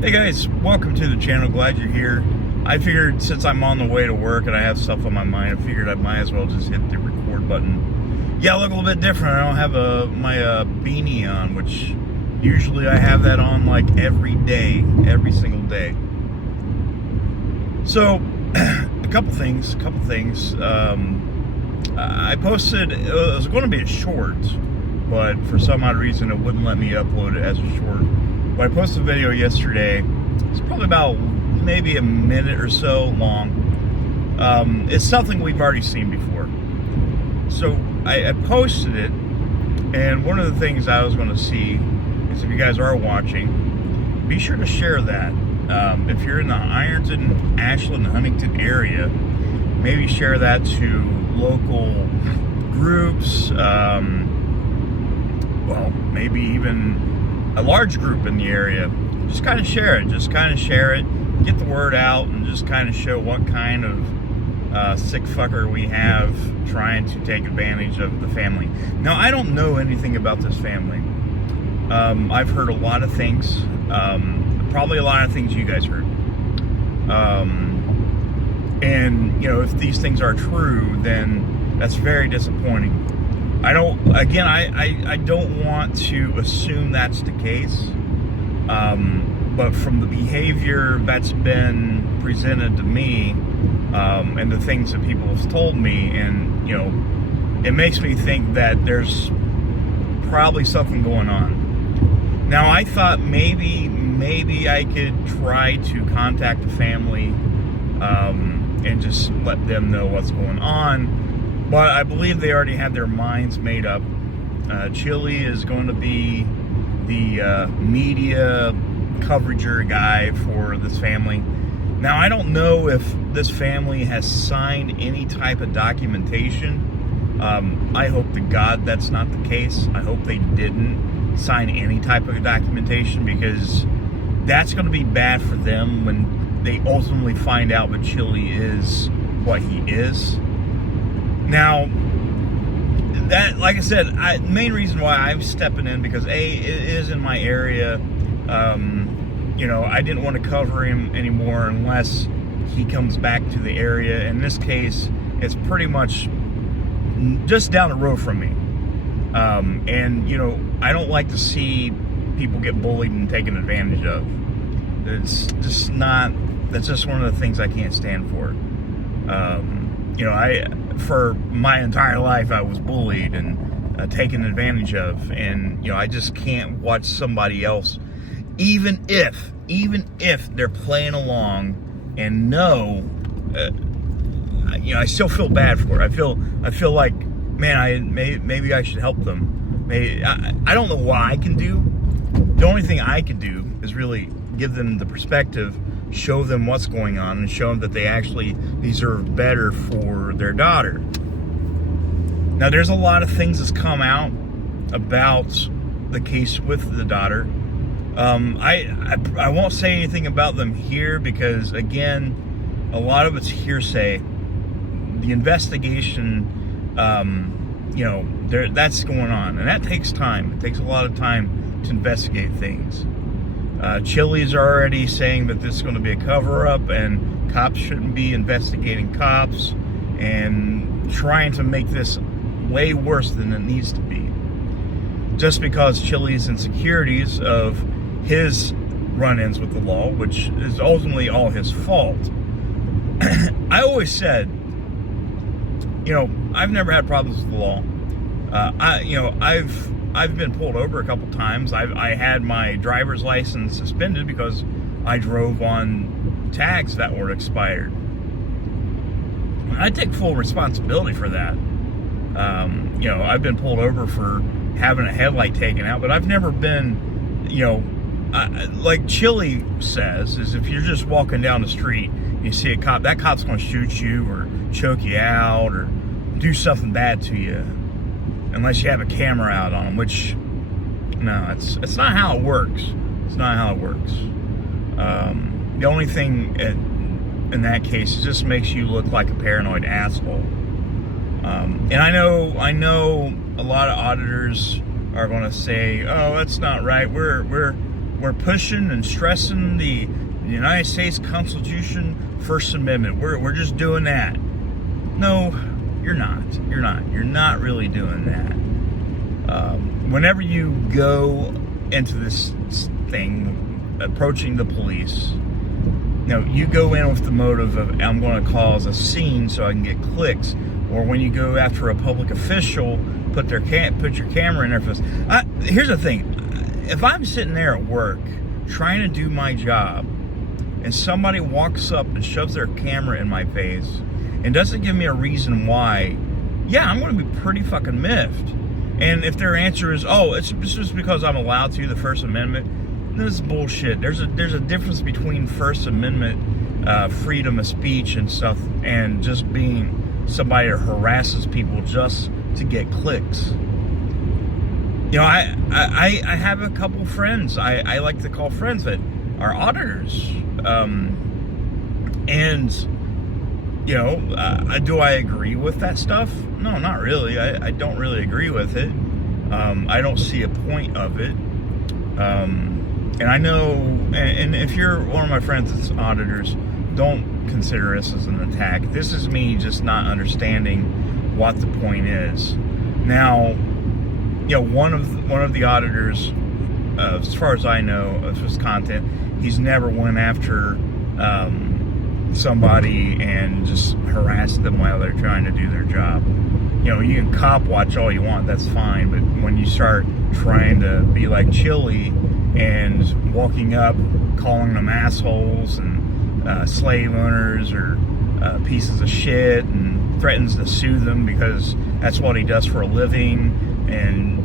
Hey guys, welcome to the channel. Glad you're here. I figured since I'm on the way to work and I have stuff on my mind, I figured I might as well just hit the record button. Yeah, I look a little bit different. I don't have my beanie on, which usually I have that on like every day, every single day. So, a couple things. I posted, it was going to be a short, but for some odd reason it wouldn't let me upload it as a short. But I posted a video yesterday. It's probably about maybe a minute or so long. It's something we've already seen before. So I posted it, and one of the things I was going to see is if you guys are watching, be sure to share that. If you're in the Ironton, Ashland, Huntington area, maybe share that to local groups, well, maybe even a large group in the area. Just kind of share it, get the word out, and just kind of show what kind of sick fucker we have trying to take advantage of the family. Now, I don't know anything about this family. I've heard a lot of things, probably a lot of things you guys heard. And, you know, if these things are true, then that's very disappointing. I don't want to assume that's the case, but from the behavior that's been presented to me, and the things that people have told me, and, you know, it makes me think that there's probably something going on. Now, I thought maybe I could try to contact the family, and just let them know what's going on. But I believe they already had their minds made up. Chili is going to be the media coverager guy for this family. Now, I don't know if this family has signed any type of documentation. I hope to God that's not the case. I hope they didn't sign any type of documentation, because that's going to be bad for them when they ultimately find out that Chili is what he is. Now, that, like I said, the main reason why I'm stepping in, because A, it is in my area. You know, I didn't want to cover him anymore unless he comes back to the area. In this case, it's pretty much just down the road from me. And, you know, I don't like to see people get bullied and taken advantage of. That's just one of the things I can't stand for. You know, for my entire life, I was bullied and taken advantage of, and, you know, I just can't watch somebody else, even if they're playing along and know, you know, I still feel bad for it. I feel like, man, maybe I should help them. Maybe I don't know what I can do. The only thing I can do is really give them the perspective, show them what's going on, and show them that they actually deserve better for their daughter. Now, there's a lot of things that's come out about the case with the daughter. I won't say anything about them here, because, again, a lot of it's hearsay. The investigation, you know, that's going on, and that takes time. It takes a lot of time to investigate things. Chili's already saying that this is going to be a cover-up, and cops shouldn't be investigating cops, and trying to make this way worse than it needs to be. Just because Chili's insecurities of his run-ins with the law, which is ultimately all his fault. I always said, you know, I've never had problems with the law. I've been pulled over a couple times. I had my driver's license suspended because I drove on tags that were expired. I take full responsibility for that. You know, I've been pulled over for having a headlight taken out, but I've never been, you know, like Chili says, is if you're just walking down the street, you see a cop, that cop's going to shoot you or choke you out or do something bad to you, unless you have a camera out on them, which, no, it's not how it works. It's not how it works. The only thing in that case, it just makes you look like a paranoid asshole. And I know a lot of auditors are going to say, "Oh, that's not right. We're we're pushing and stressing the United States Constitution, First Amendment. We're just doing that. No, you're not. You're not really doing that. Whenever you go into this thing, approaching the police, you go in with the motive of, I'm going to cause a scene so I can get clicks. Or when you go after a public official, put your camera in their face. Here's the thing. If I'm sitting there at work trying to do my job and somebody walks up and shoves their camera in my face and doesn't give me a reason why, yeah, I'm going to be pretty fucking miffed. And if their answer is, oh, it's just because I'm allowed to, the First Amendment, this is bullshit. There's a difference between First Amendment freedom of speech and stuff and just being somebody that harasses people just to get clicks. I have a couple friends I like to call friends that are auditors. Do I agree with that stuff? No, not really. I don't really agree with it. I don't see a point of it. And I know, and if you're one of my friends that's auditors, don't consider this as an attack. This is me just not understanding what the point is. Now, one of the auditors, as far as I know, of his content, he's never went after somebody and just harassed them while they're trying to do their job. You can cop watch all you want, that's fine, but when you start trying to be like Chili and walking up, calling them assholes and slave owners or pieces of shit, and threatens to sue them because that's what he does for a living, and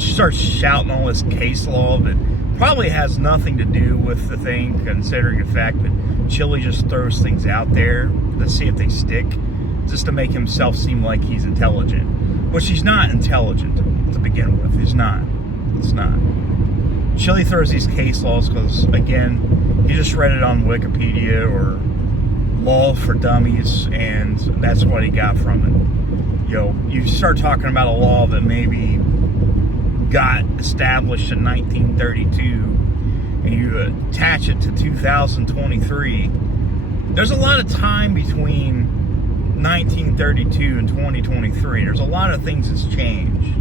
she starts shouting all this case law that probably has nothing to do with the thing, considering the fact that Chili just throws things out there to see if they stick, just to make himself seem like he's intelligent, which he's not intelligent to begin with. He's not. It's not. Chili throws these case laws because, again, he just read it on Wikipedia or Law for Dummies, and that's what he got from it. You start talking about a law that maybe got established in 1932, and you attach it to 2023. There's a lot of time between 1932 and 2023. There's a lot of things that's changed.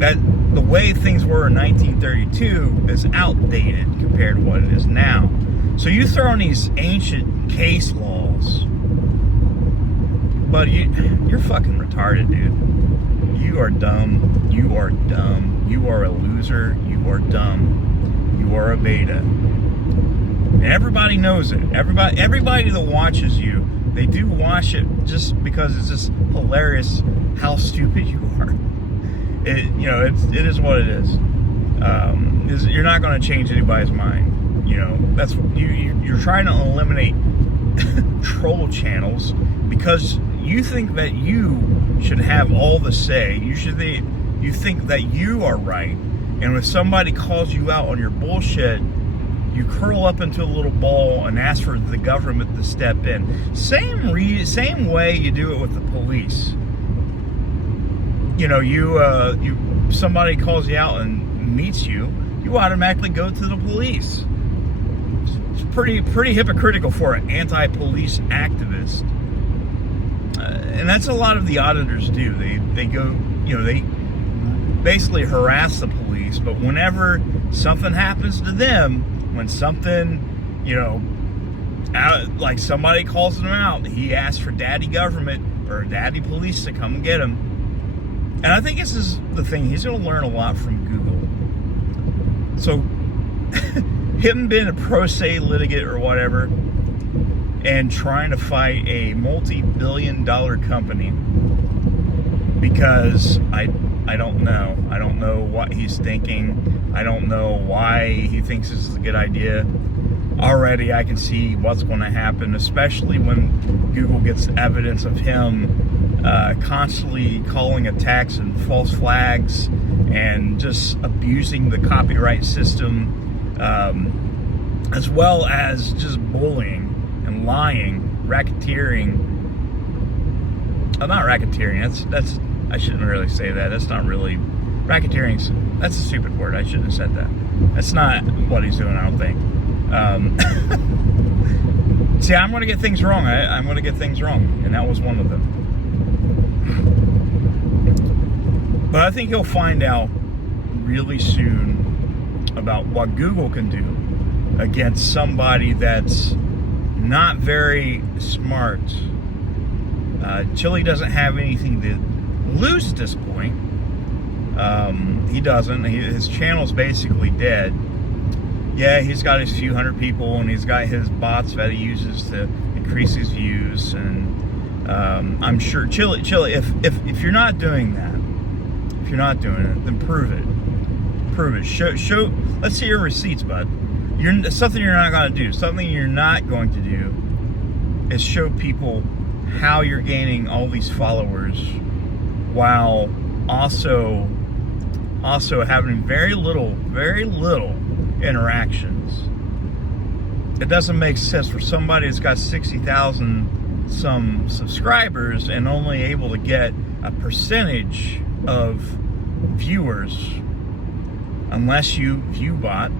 That the way things were in 1932 is outdated compared to what it is now. So you throw in these ancient case laws, but you're fucking retarded, dude. You are dumb. You are dumb. You are a loser. You are dumb. You are a beta. And everybody knows it. Everybody that watches you, they do watch it just because it's just hilarious how stupid you are. It is what it is. You're not going to change anybody's mind. That's you're trying to eliminate troll channels because you think that you should have all the say. You think that you are right, and if somebody calls you out on your bullshit, you curl up into a little ball and ask for the government to step in. Same way you do it with the police. Somebody calls you out and meets you, you automatically go to the police. It's pretty hypocritical for an anti-police activist. And that's a lot of the auditors do. They go, they basically harass the police, but whenever something happens to them, when something, like somebody calls him out, he asks for daddy government or daddy police to come get him. And I think this is the thing, he's going to learn a lot from Google. So, him being a pro se litigant or whatever, and trying to fight a multi-billion-dollar company, because I don't know. I don't know what he's thinking. I don't know why he thinks this is a good idea. Already I can see what's going to happen, especially when Google gets evidence of him constantly calling attacks and false flags and just abusing the copyright system, as well as just bullying and lying, racketeering. Not racketeering, that's I shouldn't really say that. That's not really, racketeering, that's a stupid word. I shouldn't have said that. That's not what he's doing, I don't think. See, I'm going to get things wrong. I'm going to get things wrong, and that was one of them. But I think he'll find out really soon about what Google can do against somebody that's not very smart. Chili doesn't have anything to lose at this point. He doesn't. His channel's basically dead. Yeah, he's got his few hundred people, and he's got his bots that he uses to increase his views. And I'm sure, Chili, if you're not doing that, if you're not doing it, then prove it. Prove it. Show. Let's see your receipts, bud. Something you're not going to do. Something you're not going to do is show people how you're gaining all these followers while also having very little interactions. It doesn't make sense for somebody that's got 60,000 some subscribers and only able to get a percentage of viewers unless you view bot.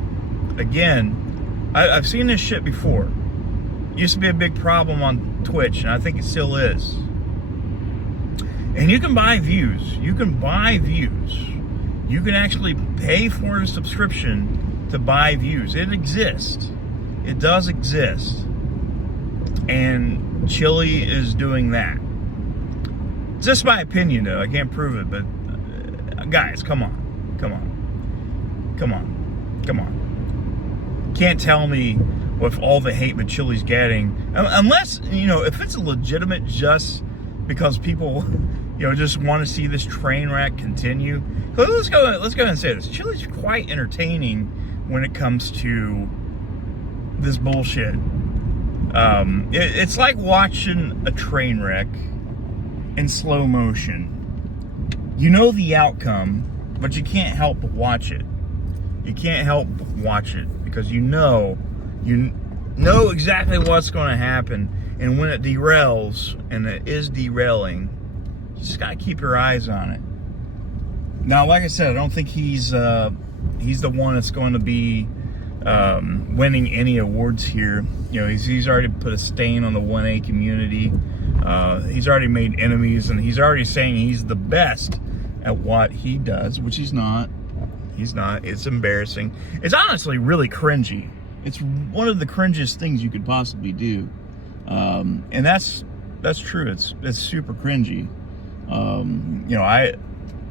Again, I've seen this shit before. It used to be a big problem on Twitch, and I think it still is. And you can buy views. You can buy views. You can actually pay for a subscription to buy views. It exists. It does exist. And Chili is doing that. It's just my opinion, though. I can't prove it, but guys, come on. Can't tell me with all the hate that Chili's getting, unless, if it's legitimate just because people, just want to see this train wreck continue. Let's go ahead and say this. Chili's quite entertaining when it comes to this bullshit. It's like watching a train wreck in slow motion. You know the outcome, but you can't help but watch it. You can't help but watch it because you know exactly what's going to happen. And when it derails, and it is derailing, you just got to keep your eyes on it. Now, like I said, I don't think he's the one that's going to be winning any awards here. He's already put a stain on the 1A community. He's already made enemies, and he's already saying he's the best at what he does, which he's not. He's not. It's embarrassing. It's honestly really cringy. It's one of the cringiest things you could possibly do. And that's true. It's super cringy.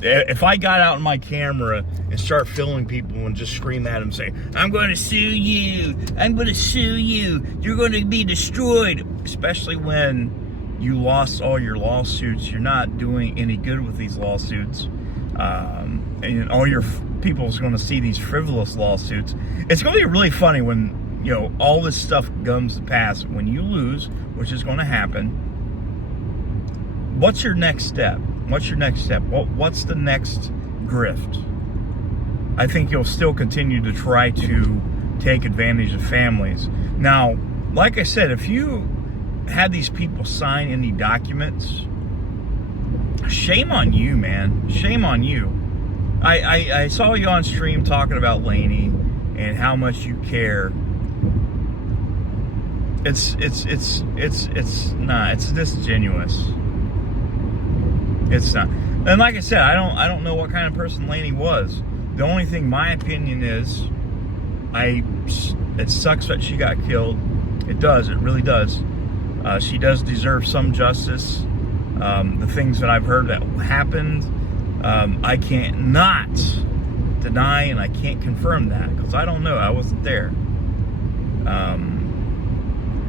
If I got out my camera and start filming people and just scream at them saying, I'm going to sue you, you're going to be destroyed, especially when you lost all your lawsuits, you're not doing any good with these lawsuits, and all your people's going to see these frivolous lawsuits. It's going to be really funny when, all this stuff comes to pass. When you lose, which is going to happen, what's your next step? What's the next grift? I think you'll still continue to try to take advantage of families. Now, like I said, if you had these people sign any documents, shame on you, man. Shame on you. I saw you on stream talking about Lainey and how much you care. It's not. It's disingenuous. It's not. And like I said, I don't know what kind of person Lainey was. The only thing, my opinion is, it sucks that she got killed. It does. It really does. She does deserve some justice. The things that I've heard that happened, I can't not deny, and I can't confirm that because I don't know. I wasn't there.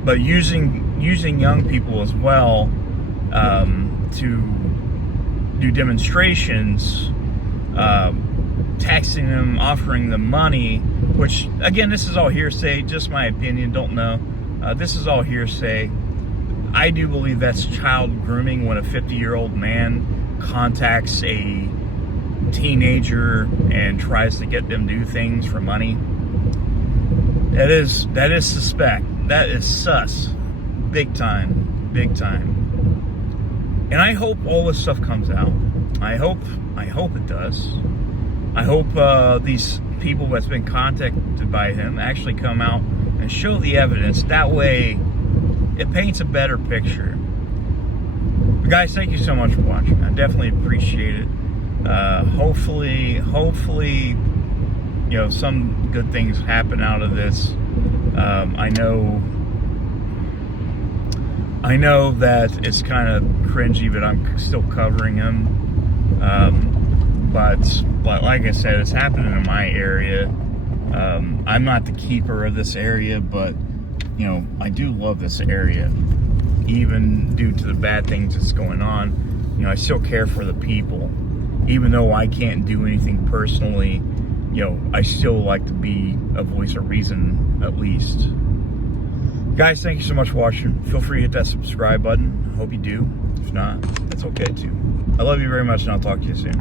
But using young people as well to do demonstrations, taxing them, offering them money, which, again, this is all hearsay, just my opinion, don't know. This is all hearsay. I do believe that's child grooming when a 50-year-old man contacts a teenager and tries to get them to do things for money. That is suspect. That is sus. Big time. And I hope all this stuff comes out. I hope it does. I hope these people that's been contacted by him actually come out and show the evidence. That way, it paints a better picture. But guys, thank you so much for watching. I definitely appreciate it. Hopefully, some good things happen out of this. I know that it's kind of cringy, but I'm still covering him. But like I said, it's happening in my area. I'm not the keeper of this area, but I do love this area, even due to the bad things that's going on. I still care for the people, even though I can't do anything personally. I still like to be a voice of reason, at least. Guys, thank you so much for watching. Feel free to hit that subscribe button. I hope you do. If not, that's okay too. I love you very much, and I'll talk to you soon.